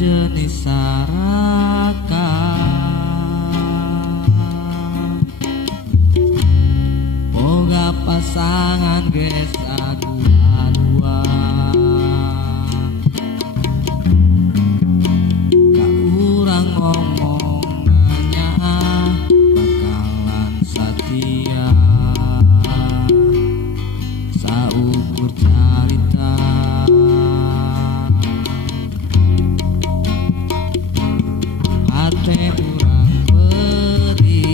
jenis saraka boga pasangan gesa dua-dua ka urang ngomong nanya bakalan satia saukur carita hate urang perih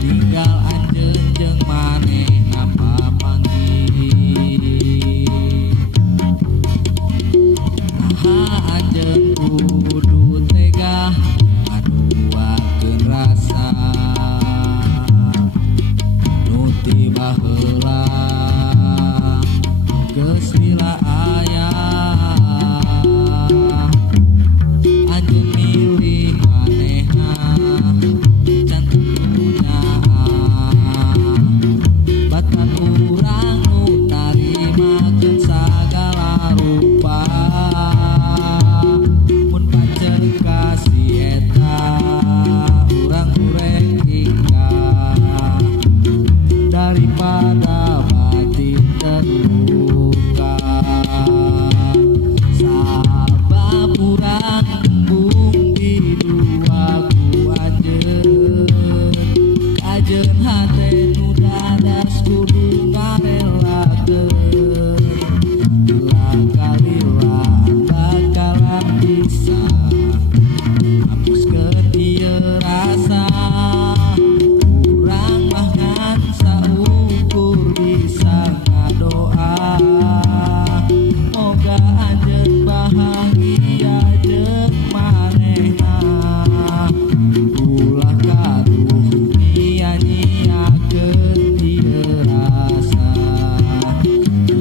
tinggal anjeun jeung maneh ngapa panggih naha anjeun kudu tega ngaduakeun rasa nu tiba heula geus lila aya anjeun milih manehna can tentunya batan urang nu narimakeun sagala rupa mun pancen kasih eta urang ureng ingkar daripada batin terluka sabab urang embung di dua ku anjeun kajeun hate nu dadas kudu ngarelakeun lila-kalila bakalan bisa hapuskeun ieu rasa urang mah ngan saukur bisa ngadoa moga anjeun bahagia jeung manehna ulah karuh nia-niakeun ieu rasa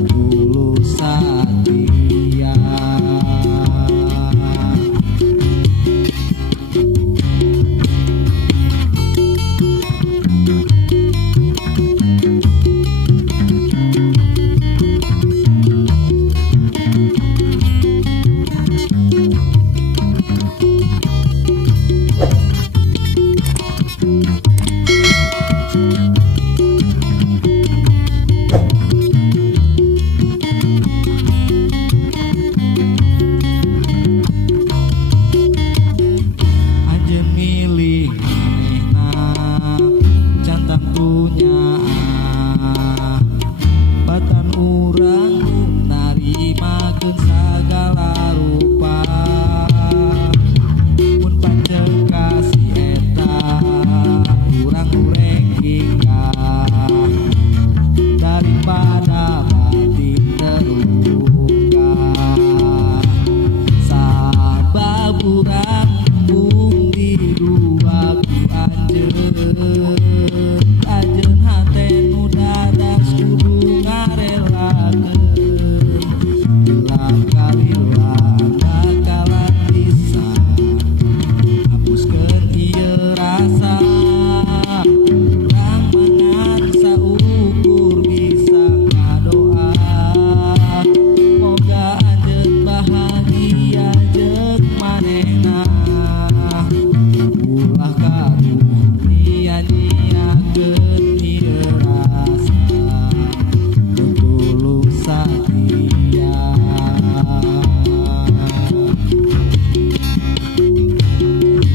tulus satia anjeun milih manehna can tentunya batan urang nu narimakeun sagala rupa mun pancen kasih eta urang ureng ingkar daripada batin terluka sabab urang embung di dua ku anjeun kajeun hate nu dadas kudu ngarelakeun lila-kalila bakalan bisa hapuskeun ieu rasa urang mangan saukur bisa ngadoa moga anjeun bahagia jeung manehna ulah karuh nia-niakeun ieu rasa tulus satia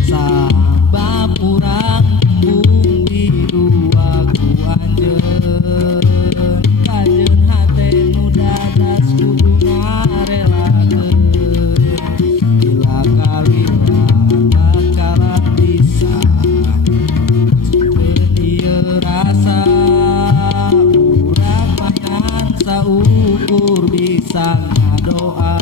sabab urang embung di dua ku anjeun kajeun hate nu dadas kudu ngarelakeun lila-kalila bakalan bisa hapuskeun ieu rasa urang mangan saukur bisa ngadoa